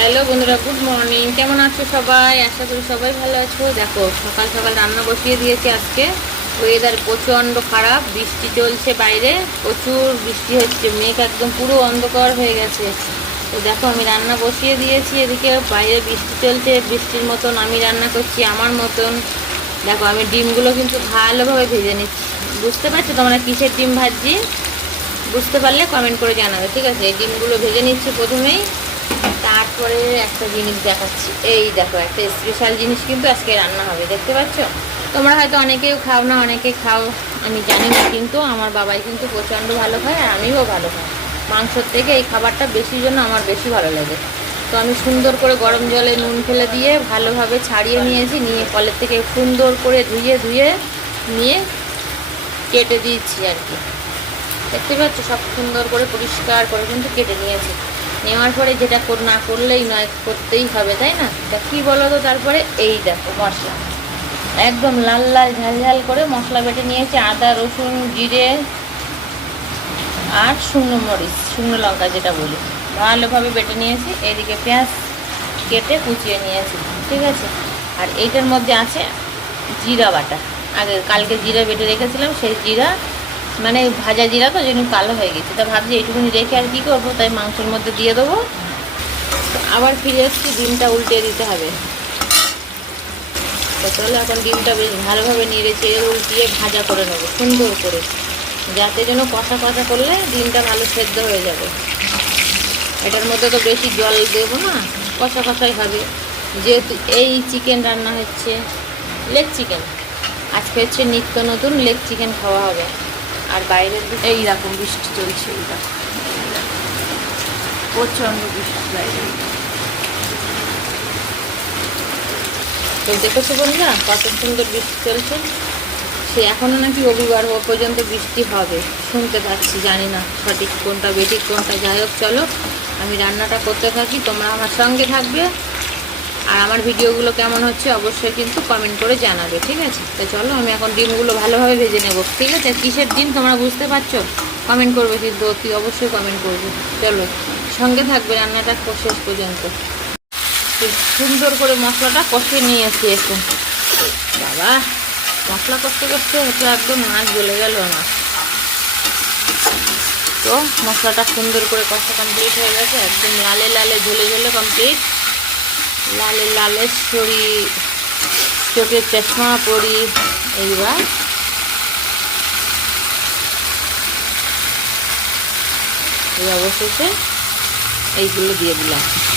Hello বন্ধুরা, good morning. কেমন আছো সবাই? আশা করি সবাই ভালো আছো। দেখো, সকাল সকাল রান্না বসিয়ে দিয়েছি। আজকে ওয়েদার প্রচণ্ড খারাপ, বৃষ্টি চলছে, বাইরে প্রচুর বৃষ্টি হচ্ছে, মেঘ একদম পুরো অন্ধকার হয়ে গেছে। তো দেখো, আমি রান্না বসিয়ে দিয়েছি, এদিকে বাইরে বৃষ্টি চলছে, বৃষ্টির মতন আমি রান্না করছি আমার মতন। দেখো, আমি ডিমগুলো কিন্তু ভালোভাবে ভেজে নিচ্ছি। বুঝতে পারছো তোমরা কিসের ডিম ভাজছি? বুঝতে পারলে কমেন্ট করে জানাবে, ঠিক আছে? এই ডিমগুলো ভেজে নিচ্ছি প্রথমেই। তারপরে একটা জিনিস দেখাচ্ছি, এই দেখো, একটা স্পেশাল জিনিস কিন্তু আজকে রান্না হবে, দেখতে পাচ্ছ? তোমরা হয়তো অনেকেও খাও না, অনেকে খাও, আমি জানি না, কিন্তু আমার বাবাই কিন্তু প্রচণ্ড ভালো খায় আর আমিও ভালো খাই। মাংসর থেকে এই খাবারটা বেশির জন্য আমার বেশি ভালো লাগে। তো আমি সুন্দর করে গরম জলে নুন ফেলে দিয়ে ভালোভাবে ছাড়িয়ে নিয়েছি, নিয়ে কলের থেকে সুন্দর করে ধুয়ে ধুয়ে নিয়ে কেটে দিয়েছি আর কি। দেখতে পাচ্ছ, সব সুন্দর করে পরিষ্কার করে কিন্তু কেটে নিয়েছি। নেওয়ার পরে যেটা না করলেই নয়, করতেই হবে, তাই না? তা কী বলো তো? তারপরে এই দেখো মশলা, একদম লাল লাল ঝাল ঝাল করে মশলা বেটে নিয়েছি। আদা, রসুন, জিরে আর শুকনো মরিচ, শুকনো লঙ্কা যেটা বলি, ভালোভাবে বেটে নিয়েছি। এদিকে পেঁয়াজ কেটে কুচিয়ে নিয়েছি, ঠিক আছে? আর এইটার মধ্যে আছে জিরা বাটা। আগে কালকে জিরা বেটে রেখেছিলাম, সেই জিরা, মানে ভাজা জিরা, তো যেন কালো হয়ে গেছে। তা ভাবছি এইটুকুনি রেখে আর কী করবো, তাই মাংসের মধ্যে দিয়ে দেবো। তো আবার ফিরে এসেছি, ডিমটা উল্টে দিতে হবে। তো চলো, এখন ডিমটা বেশ ভালোভাবে নেড়ে চেড়ে উল্টিয়ে ভাজা করে নেবো সুন্দর করে, যাতে যেন কষা কষা করলে ডিমটা ভালো সেদ্ধ হয়ে যাবে। এটার মধ্যে তো বেশি জল দেবো না, কষা কষাই হবে। যেহেতু এই চিকেন রান্না হচ্ছে, লেগ চিকেন, আজকে হচ্ছে নিত্য নতুন লেগ চিকেন খাওয়া হবে। আর বাইরের দিকে এইরকম বৃষ্টি চলছে, এইরকম প্রচণ্ড বৃষ্টি বাইরে। তো দেখেছো বন্ধুরা, কত সুন্দর বৃষ্টি চলছে। সে এখনও নাকি রবিবার হওয়া পর্যন্ত বৃষ্টি হবে, শুনতে পাচ্ছি। জানি না সঠিক কোনটা বেঠিক কোনটা, যাই হোক চলো, আমি রান্নাটা করতে থাকি, তোমরা আমার সঙ্গে থাকবে। আর আমার ভিডিওগুলো কেমন হচ্ছে অবশ্যই কিন্তু কমেন্ট করে জানাবে, ঠিক আছে? তো চলো, আমি এখন ডিমগুলো ভালোভাবে ভেজে নেব, ঠিক আছে? কিসের ডিম তোমরা বুঝতে পারছো? কমেন্ট করবে কিন্তু, অতি অবশ্যই কমেন্ট করবে। চলো, সঙ্গে থাকবে রান্নাটা শেষ পর্যন্ত। সুন্দর করে মশলাটা কষিয়ে নিয়েছি এখন। বাবা, মশলা কষতে কষতে হচ্ছে একদম নাক জ্বলে গেল আমার। তো মশলাটা সুন্দর করে কষা কমপ্লিট হয়ে গেছে, একদম লালে লালে ঝোলে ঝোলে কমপ্লিট। লালে লালে ছড়ি, চোখের চশমা পরি। এইবার এই অবশেষে এইগুলো দিয়ে দিলাম,